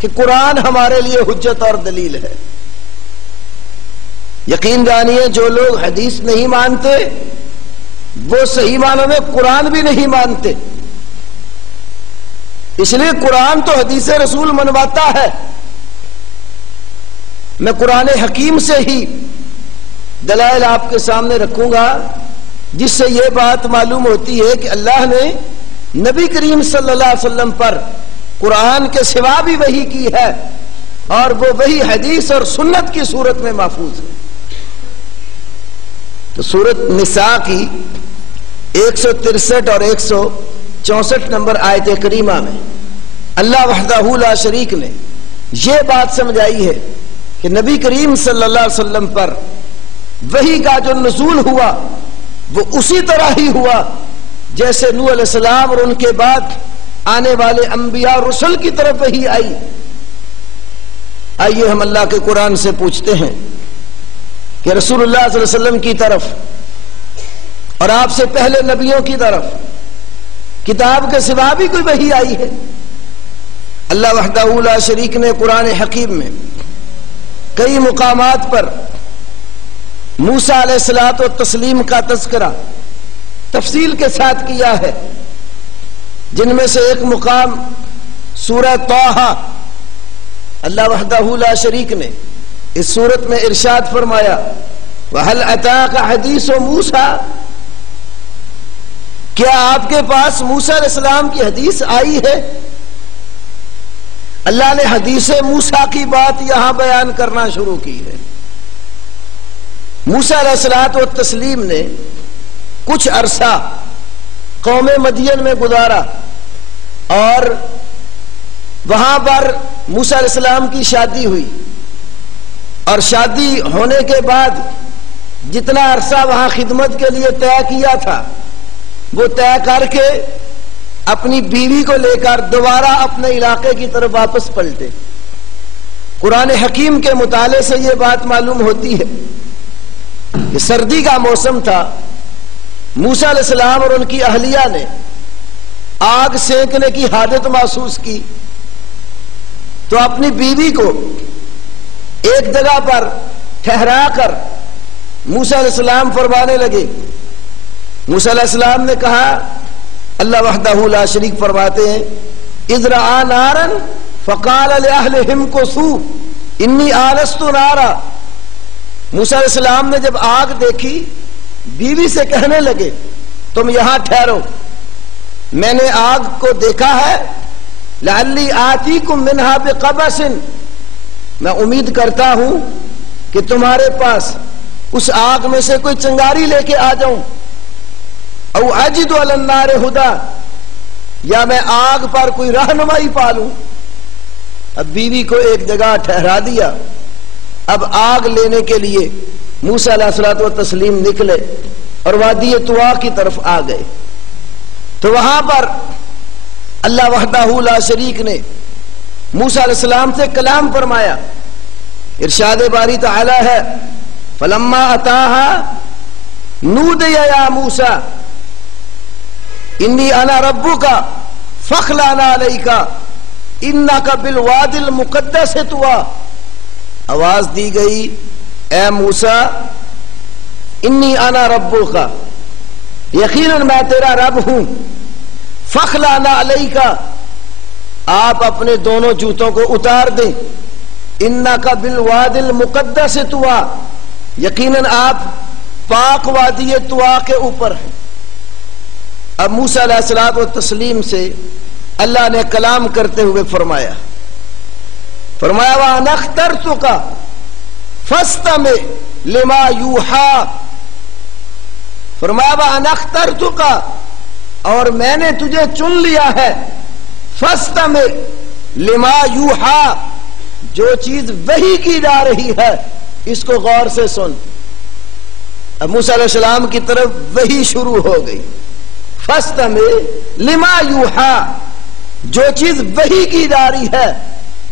کہ قرآن ہمارے لیے حجت اور دلیل ہے۔ یقین جانیے جو لوگ حدیث نہیں مانتے وہ صحیح معنوں میں قرآن بھی نہیں مانتے، اس لیے قرآن تو حدیث رسول منواتا ہے۔ میں قرآن حکیم سے ہی دلائل آپ کے سامنے رکھوں گا جس سے یہ بات معلوم ہوتی ہے کہ اللہ نے نبی کریم صلی اللہ علیہ وسلم پر قرآن کے سوا بھی وحی کی ہے، اور وہ وحی حدیث اور سنت کی صورت میں محفوظ ہے۔ تو سورۃ نساء کی 163 اور 164 نمبر آیت کریمہ میں اللہ وحدہ لا شریک نے یہ بات سمجھائی ہے کہ نبی کریم صلی اللہ علیہ وسلم پر وحی کا جو نزول ہوا وہ اسی طرح ہی ہوا جیسے نوح علیہ السلام اور ان کے بعد آنے والے انبیاء اور رسل کی طرف وحی آئی۔ آئیے ہم اللہ کے قرآن سے پوچھتے ہیں کہ رسول اللہ صلی اللہ علیہ وسلم کی طرف اور آپ سے پہلے نبیوں کی طرف کتاب کے سوا بھی کوئی وحی آئی ہے؟ اللہ وحدہ لا شریک نے قرآن حکیم میں کئی مقامات پر موسیٰ علیہ الصلوۃ والتسلیم کا تذکرہ تفصیل کے ساتھ کیا ہے، جن میں سے ایک مقام سورہ طٰہٰ، اللہ وحدہ لا شریک نے اس سورت میں ارشاد فرمایا وَهَلْ أَتَاكَ حَدِيثُ مُوسَىٰ، کیا آپ کے پاس موسیٰ علیہ السلام کی حدیث آئی ہے؟ اللہ نے حدیث موسیٰ کی بات یہاں بیان کرنا شروع کی ہے۔ موسیٰ علیہ الصلوۃ والتسلیم نے کچھ عرصہ قوم مدین میں گزارا، اور وہاں پر موسیٰ علیہ السلام کی شادی ہوئی، اور شادی ہونے کے بعد جتنا عرصہ وہاں خدمت کے لیے طے کیا تھا وہ طے کر کے اپنی بیوی کو لے کر دوبارہ اپنے علاقے کی طرف واپس پلٹے۔ قرآن حکیم کے مطالعے سے یہ بات معلوم ہوتی ہے کہ سردی کا موسم تھا، موسیٰ علیہ السلام اور ان کی اہلیہ نے آگ سینکنے کی حاجت محسوس کی، تو اپنی بیوی کو ایک جگہ پر ٹھہرا کر موسیٰ علیہ السلام فرمانے لگے۔ موسیٰ علیہ السلام نے کہا، اللہ وحدہ لا شریک فرماتے ہیں اذ رأى نارا فقال لأهلهم كثوا انی آنست نارا، موسیٰ علیہ السلام نے جب آگ دیکھی بیوی سے کہنے لگے تم یہاں ٹھہرو، میں نے آگ کو دیکھا ہے، لعلی آتیکم منہا بقبس، میں امید کرتا ہوں کہ تمہارے پاس اس آگ میں سے کوئی چنگاری لے کے آ جاؤں، او اجد علی النار ہدا، یا میں آگ پر کوئی رہنمائی پالوں۔ اب بیوی کو ایک جگہ ٹھہرا دیا، اب آگ لینے کے لیے موسیٰ علیہ الصلوۃ والتسلیم نکلے اور وادی طوا کی طرف آ گئے، تو وہاں پر اللہ وحدہ لا شریک نے موسیٰ علیہ السلام سے کلام فرمایا۔ ارشاد باری تعالی ہے فلما اتاها نودی یا موسیٰ انی انا ربک فاخلع علیک انک بالوادی المقدس طویٰ، آواز دی گئی اے موسیٰ انی انا ربک، یقیناً میں تیرا رب ہوں، فاخلع علیک، آپ اپنے دونوں جوتوں کو اتار دیں، انک بالوادی المقدس طویٰ، یقیناً آپ پاک وادی طوا کے اوپر ہیں۔ اب موسیٰ علیہ الصلوۃ والتسلیم سے اللہ نے کلام کرتے ہوئے فرمایا وَأَنَا اخْتَرْتُكَ فَاسْتَمِعْ لِمَا يُوحَىٰ، فرمایا وَأَنَا اخْتَرْتُكَ، اور میں نے تجھے چن لیا ہے، فَاسْتَمِعْ لِمَا يُوحَىٰ، جو چیز وحی کی جا رہی ہے اس کو غور سے سن۔ اب موسیٰ علیہ السلام کی طرف وحی شروع ہو گئی، فَاسْتَمِعْ لِمَا يُوحَىٰ، جو چیز وحی کی جا رہی ہے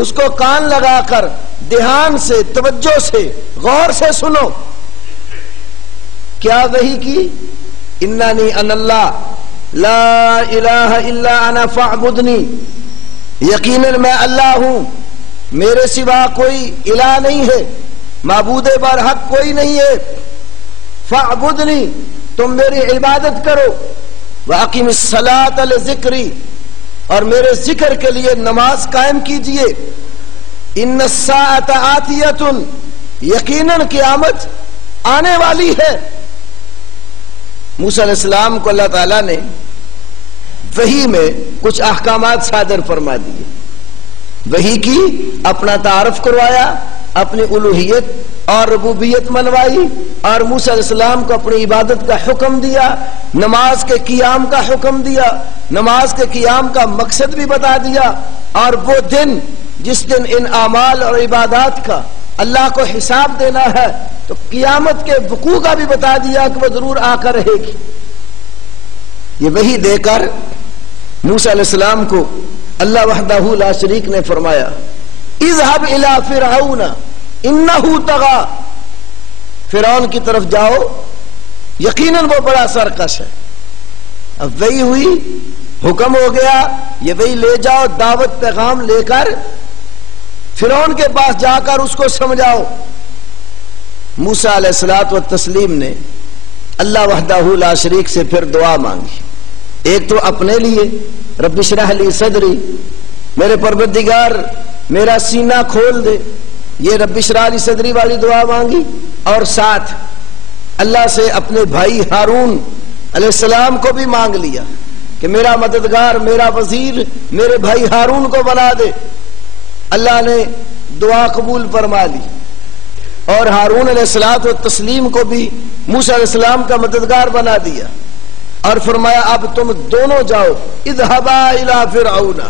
اس کو کان لگا کر دھیان سے توجہ سے غور سے سنو۔ کیا وحی کی؟ اننی انا اللہ لا الہ الا انا فاعبدنی، یقیناً میں اللہ ہوں، میرے سوا کوئی الہ نہیں ہے، معبود برحق کوئی نہیں ہے، فاعبدنی، تم میری عبادت کرو، واقم الصلاۃ لذکری، اور میرے ذکر کے لیے نماز قائم کیجئے، ان الساعۃ آتیۃ، یقیناً قیامت آنے والی ہے۔ موسیٰ علیہ السلام کو اللہ تعالیٰ نے وحی میں کچھ احکامات صادر فرما دیے، وحی کی اپنا تعارف کروایا، اپنی الوہیت اور ربوبیت منوائی، اور موسیٰ علیہ السلام کو اپنی عبادت کا حکم دیا، نماز کے قیام کا حکم دیا، نماز کے قیام کا مقصد بھی بتا دیا، اور وہ دن جس دن ان اعمال اور عبادات کا اللہ کو حساب دینا ہے، تو قیامت کے وقوع کا بھی بتا دیا کہ وہ ضرور آ کر رہے گی۔ یہ وحی دے کر موسیٰ علیہ السلام کو اللہ وحدہ لا شریک نے فرمایا اذهب الى فرعون انه طغى، فرعون کی طرف جاؤ، یقیناً وہ بڑا سرکش ہے۔ اب وہی ہوئی، حکم ہو گیا، یہ وہی لے جاؤ، دعوت پیغام لے کر فرعون کے پاس جا کر اس کو سمجھاؤ۔ موسیٰ علیہ الصلوۃ والتسلیم نے اللہ وحدہ لا شریک سے پھر دعا مانگی، ایک تو اپنے لیے، رب اشرح لی صدری، میرے پروردگار میرا سینہ کھول دے، یہ رب اشرح لی صدری والی دعا مانگی، اور ساتھ اللہ سے اپنے بھائی ہارون علیہ السلام کو بھی مانگ لیا کہ میرا مددگار، میرا وزیر میرے بھائی ہارون کو بنا دے۔ اللہ نے دعا قبول فرما لی، اور ہارون علیہ الصلوۃ والتسلیم کو بھی موسیٰ علیہ السلام کا مددگار بنا دیا، اور فرمایا اب تم دونوں جاؤ، اذهبا الى فرعون،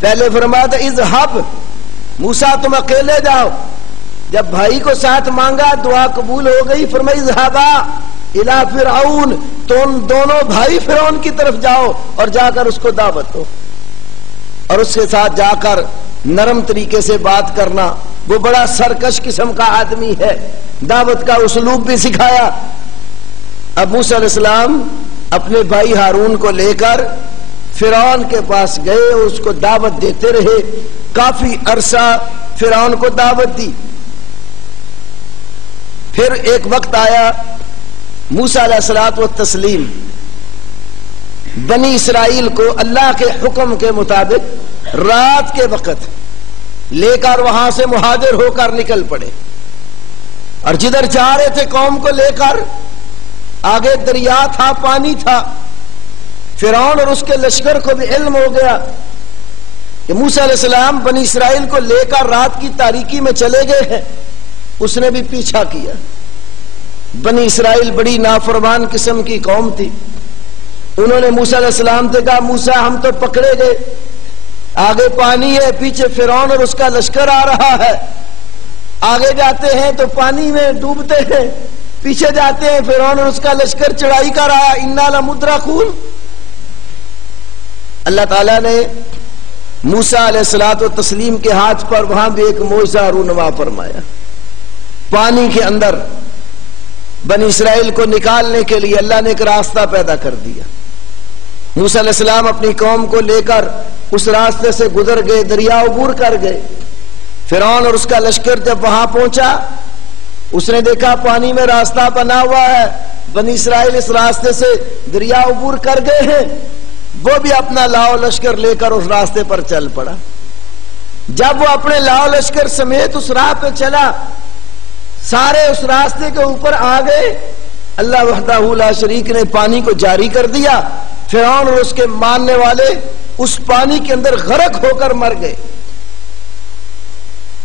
پہلے فرمایا تھا اذهب، موسیٰ تم اکیلے جاؤ، جب بھائی کو ساتھ مانگا دعا قبول ہو گئی، فرمایا اذهبا الى فرعون، تم دونوں بھائی فرعون کی طرف جاؤ اور جا کر اس کو دعوت دو، اور اس کے ساتھ جا کر نرم طریقے سے بات کرنا، وہ بڑا سرکش قسم کا آدمی ہے، دعوت کا اسلوب بھی سکھایا۔ اب موسیٰ علیہ السلام اپنے بھائی ہارون کو لے کر فرعون کے پاس گئے، اس کو دعوت دیتے رہے، کافی عرصہ فرعون کو دعوت دی۔ پھر ایک وقت آیا موسیٰ علیہ الصلوۃ والتسلیم بنی اسرائیل کو اللہ کے حکم کے مطابق رات کے وقت لے کر وہاں سے مہاجر ہو کر نکل پڑے، اور جدھر جا رہے تھے قوم کو لے کر، آگے دریا تھا، پانی تھا، فرعون اور اس کے لشکر کو بھی علم ہو گیا کہ موسیٰ علیہ السلام بنی اسرائیل کو لے کر رات کی تاریکی میں چلے گئے ہیں، اس نے بھی پیچھا کیا۔ بنی اسرائیل بڑی نافرمان قسم کی قوم تھی، انہوں نے موسیٰ علیہ السلام سے کہا موسیٰ ہم تو پکڑے گئے، آگے پانی ہے، پیچھے فرعون اور اس کا لشکر آ رہا ہے، آگے جاتے ہیں تو پانی میں ڈوبتے ہیں، پیچھے جاتے ہیں فرعون اور اس کا لشکر چڑھائی کر آیا، انا لمدرکون۔ اللہ تعالیٰ نے موسیٰ علیہ الصلوۃ والتسلیم کے ہاتھ پر وہاں بھی ایک معجزہ رونما فرمایا، پانی کے اندر بنی اسرائیل کو نکالنے کے لیے اللہ نے ایک راستہ پیدا کر دیا۔ موسیٰ علیہ السلام اپنی قوم کو لے کر اس راستے سے گزر گئے، دریا عبور کر گئے۔ فرعون اور اس کا لشکر جب وہاں پہنچا، اس نے دیکھا پانی میں راستہ بنا ہوا ہے، بنی اسرائیل اس راستے سے دریا عبور کر گئے ہیں، وہ بھی اپنا لاؤ لشکر لے کر اس راستے پر چل پڑا۔ جب وہ اپنے لاؤ لشکر سمیت اس راہ پہ چلا، سارے اس راستے کے اوپر آ گئے، اللہ وحدہ لا شریک نے پانی کو جاری کر دیا، فرعون اور اس کے ماننے والے اس پانی کے اندر غرق ہو کر مر گئے۔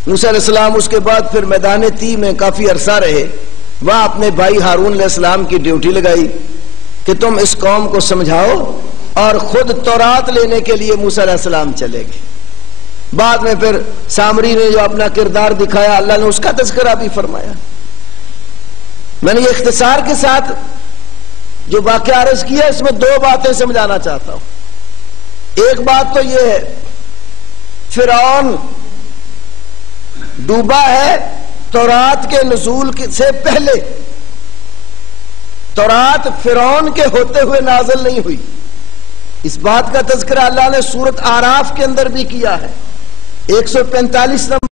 موسیٰ علیہ السلام اس کے بعد پھر میدان تی میں کافی عرصہ رہے، وہاں اپنے بھائی ہارون علیہ السلام کی ڈیوٹی لگائی کہ تم اس قوم کو سمجھاؤ، اور خود تورات لینے کے لیے موسیٰ علیہ السلام چلے گئے۔ بعد میں پھر سامری نے جو اپنا کردار دکھایا، اللہ نے اس کا تذکرہ بھی فرمایا۔ میں نے یہ اختصار کے ساتھ جو واقعہ عرض کیا، اس میں دو باتیں سمجھانا چاہتا ہوں۔ ایک بات تو یہ ہے، فرعون ڈوبا ہے تورات کے نزول سے پہلے، تورات فرعون کے ہوتے ہوئے نازل نہیں ہوئی۔ اس بات کا تذکرہ اللہ نے سورۃ اعراف کے اندر بھی کیا ہے، 145 نمبر